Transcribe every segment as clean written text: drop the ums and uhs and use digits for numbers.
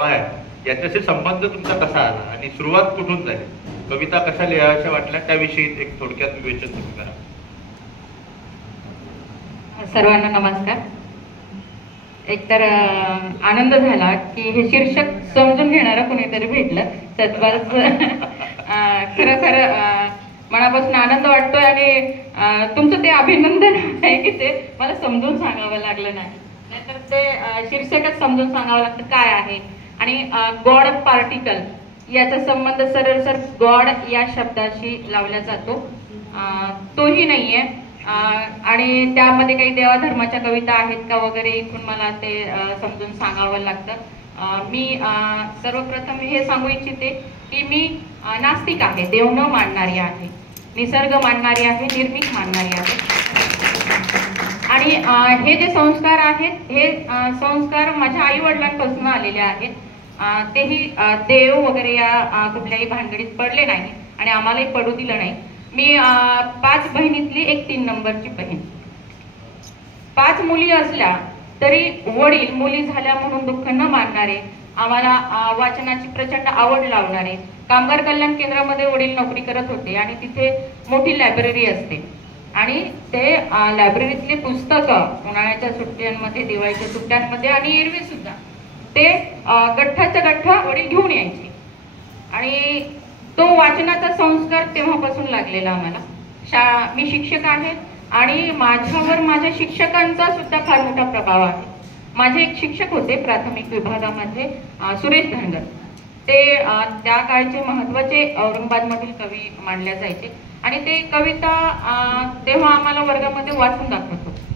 आहे याच्याशी संबंध तुमचा कसा आला आणि सुरुवात कुठून झाली, कविता कशा लिहाव्याशा वाटल्या त्याविषयी एक थोडक्यात विवेचन तुम्ही करा. सर्वांना नमस्कार. एकतर आनंद झाला की हे शीर्षक समजून घेणारं कोणीतरी भेटलं. सतबाच खरं खरं मनापासून आनंद वाटतोय आणि तुमचं ते अभिनंदन आहे की ते मला समजून सांगावं लागलं नाही, नाहीतर ते शीर्षकच समजून सांगावं लागतं काय आहे. आणि गॉड पार्टिकल याचा संबंध सरळ गॉड या शब्दाशी लावला जातो, तोही नाहीये. आणि त्यामध्ये काही देवाधर्माच्या कविता आहेत का वगैरे इथून मला ते समजून सांगावं लागतं. मी सर्वप्रथम हे सांगू इच्छिते की मी नास्तिक आहे, देव न मानणारी आहे, निसर्ग मानणारी आहे, निर्मित मानणारी आहे. आणि हे जे संस्कार आहेत हे संस्कार माझ्या आई वडिलांपासून आलेले आहेत. तेही देव वगैरे या कुठल्याही भानगडीत पडले नाही आणि आम्हालाही पडू दिलं नाही. मी 5 बहिणीतली एक 3 नंबरची बहीण. 5 मुली असल्या तरी वडील मुली झाल्या म्हणून दुःख न मानणारे, आम्हाला वाचनाची प्रचंड आवड लावणारे. कामगार कल्याण केंद्रामध्ये वडील नोकरी करत होते आणि तिथे मोठी लायब्ररी असते आणि ते लायब्ररीतली पुस्तकं उन्हाळ्याच्या सुट्ट्यांमध्ये, दिवाळीच्या सुट्ट्यांमध्ये आणि एरवी सुद्धा ते गठ्ठाच्या गठ्ठा वडील घेऊन यायचे. आणि तो वाचनाचा संस्कार तेव्हापासून लागलेला आम्हाला. मी शिक्षक आहे आणि माझ्यावर माझ्या शिक्षकांचा सुद्धा फार मोठा प्रभाव आहे. माझे एक शिक्षक होते प्राथमिक विभागामध्ये, सुरेश धनगर. ते त्या काळचे महत्वाचे औरंगाबादमधील कवी मानले जायचे आणि ते कविता तेव्हा आम्हाला वर्गामध्ये वाचून दाखवत होते.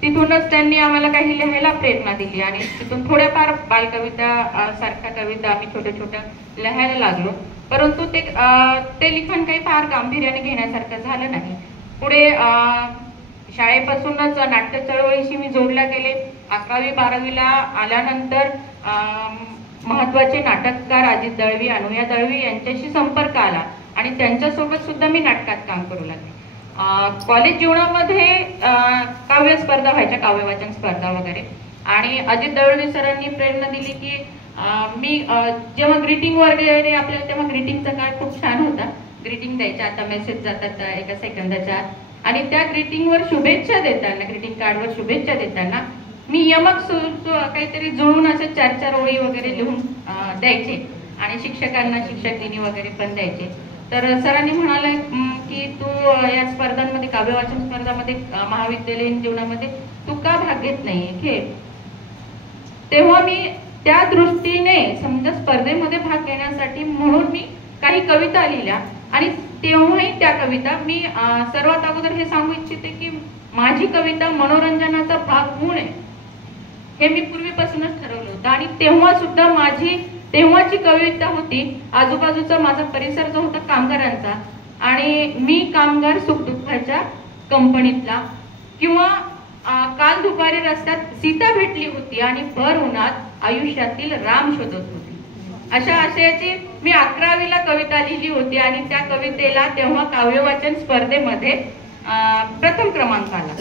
तिथूनच त्यांनी आम्हाला काही लिहायला प्रेरणा दिली आणि तिथून थोड्याफार बालकविता सारख्या कविता आम्ही छोट्या छोट्या लिहायला लागलो. परंतु ते लिखाण काही फार गांभीर्याने घेण्यासारखं झालं नाही. पुढे शाळेपासूनच नाट्य चळवळीशी मी जोडल्या गेले. 11वी 12वीला आल्यानंतर महत्वाचे नाटककार अजित दळवी, अनुया दळवी यांच्याशी संपर्क आला आणि त्यांच्यासोबत सुद्धा मी नाटकात काम करू लागले. कॉलेज जीवनामध्ये काव्य स्पर्धा व्हायच्या, काव्य वाचन स्पर्धा वगैरे. आणि अजित दळवी सरांनी प्रेरणा दिली की मी जेव्हा ग्रीटिंग वगैरे आपल्याला, तेव्हा ग्रीटिंगचा काळ खूप छान होता. ग्रीटिंग द्यायच्या, आता मेसेज जातात 1 सेकंदाच्या आत. आणि त्या ग्रीटिंगवर शुभेच्छा देताना, ग्रीटिंग कार्डवर शुभेच्छा देताना मी यमक काहीतरी जुळून असे 4-4 ओळी वगैरे लिहून द्यायचे आणि शिक्षकांना शिक्षक दिनी वगैरे पण द्यायचे. तर सरांनी म्हणाले की तू या स्पर्धांमध्ये, काव्य वाचन स्पर्धामध्ये, महाविद्यालयीन जीवनामध्ये तू का भाग घेत नाहीये, घे. तेव्हा मी त्या दृष्टीने समजा स्पर्धेमध्ये भाग घेण्यासाठी म्हणून मी काही कविता लिहिल्या आणि तेव्हाही त्या कविता मी सर्वात अगोदर हे सांगू इच्छिते की माझी कविता मनोरंजनाचा भाग होऊ नये हे मी पूर्वीपासूनच ठरवलं होतं. आणि तेव्हा सुद्धा माझी तेव्हाची कविता होती, आजूबाजूचा माझा परिसर जो होता कामगारांचा आणि मी कामगार सुखदुःखाच्या कंपनीतला, किंवा काल दुपारी रस्त्यात सीता भेटली होती आणि भर उन्हात आयुष्यातील राम शोधत होती. अशा आशयाची मी 11वीला कविता लिहिली होती आणि त्या कवितेला तेव्हा काव्य वाचन स्पर्धेमध्ये प्रथम क्रमांक आला.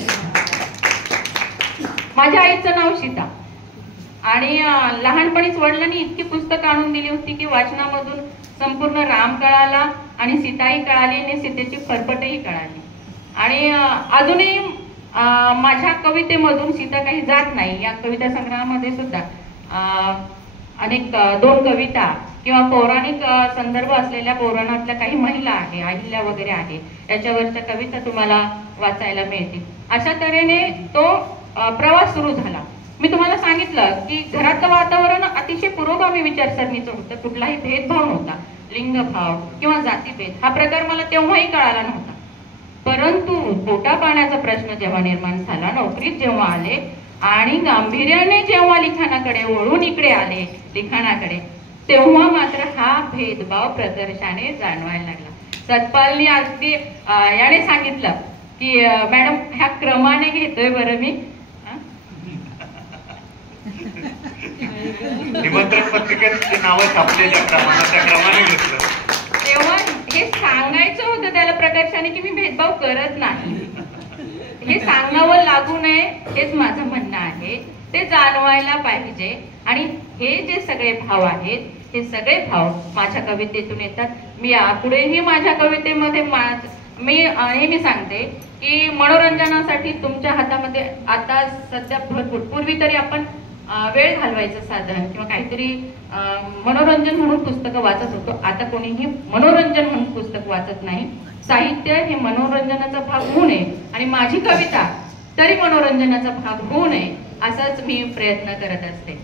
माझ्या आईचं नाव सीता आणि लहानपणीच वडिलांनी इतकी पुस्तकं आणून दिली होती की वाचनामधून संपूर्ण राम कळाला आणि सीताही कळाली आणि सीतेची फरफटही कळाली. आणि अजूनही माझ्या कवितेमधून सीता काही जात नाही. या कविता संग्रहामध्ये सुद्धा अनेक 2 कविता किंवा पौराणिक संदर्भ असलेल्या पौराणातल्या काही महिला आहे, अहिल्या वगैरे आहे, याच्यावरच्या कविता तुम्हाला वाचायला मिळतील. अशा तऱ्हेने तो प्रवास सुरू झाला. मी तुम्हाला सांगितलं की घरातलं वातावरण अतिशय पुरोगामी विचारसरणीचं होतं. कुठलाही भेदभाव नव्हता, लिंगभाव किंवा जातीभेद हा प्रकार मला तेव्हाही कळाला नव्हता. परंतु पोटा पाण्याचा प्रश्न जेव्हा निर्माण झाला, नोकरीत जेव्हा आले आणि गांभीर्याने जेव्हा लिखाणाकडे वळून इकडे आले लिखाणाकडे, तेव्हा मात्र हा भेदभाव प्रकर्षाने जाणवायला लागला. सतपालनी अगदी याने सांगितलं की मॅडम ह्या क्रमाने घेतोय बरं मी. निमंत्रण पत्रिकेत नावं छापलेल्या क्रमाने घेतलं. तेव्हा हे सांगायचं होतं त्याला प्रकर्षाने की मी भेदभाव करत नाही. हे सांगावं लागू नये हेच माझं म्हणणं आहे. ते जाणवायला पाहिजे आणि हे जे सगळे भाव आहेत, हे सगळे भाव माझ्या कवितेतून येतात. मी यापुढेही माझ्या कवितेमध्ये मी नेहमी सांगते की मनोरंजनासाठी तुमच्या हातामध्ये आता सध्या भरपूर, पूर्वी तरी आपण वेळ घालवायचं साधन किंवा काहीतरी मनोरंजन म्हणून पुस्तकं वाचत होतो. आता कोणीही मनोरंजन म्हणून पुस्तक वाचत नाही. साहित्य हे मनोरंजनाचा भाग होऊ नये आणि माझी कविता तरी मनोरंजनाचा भाग होऊ नये असाच मी प्रयत्न करत असते.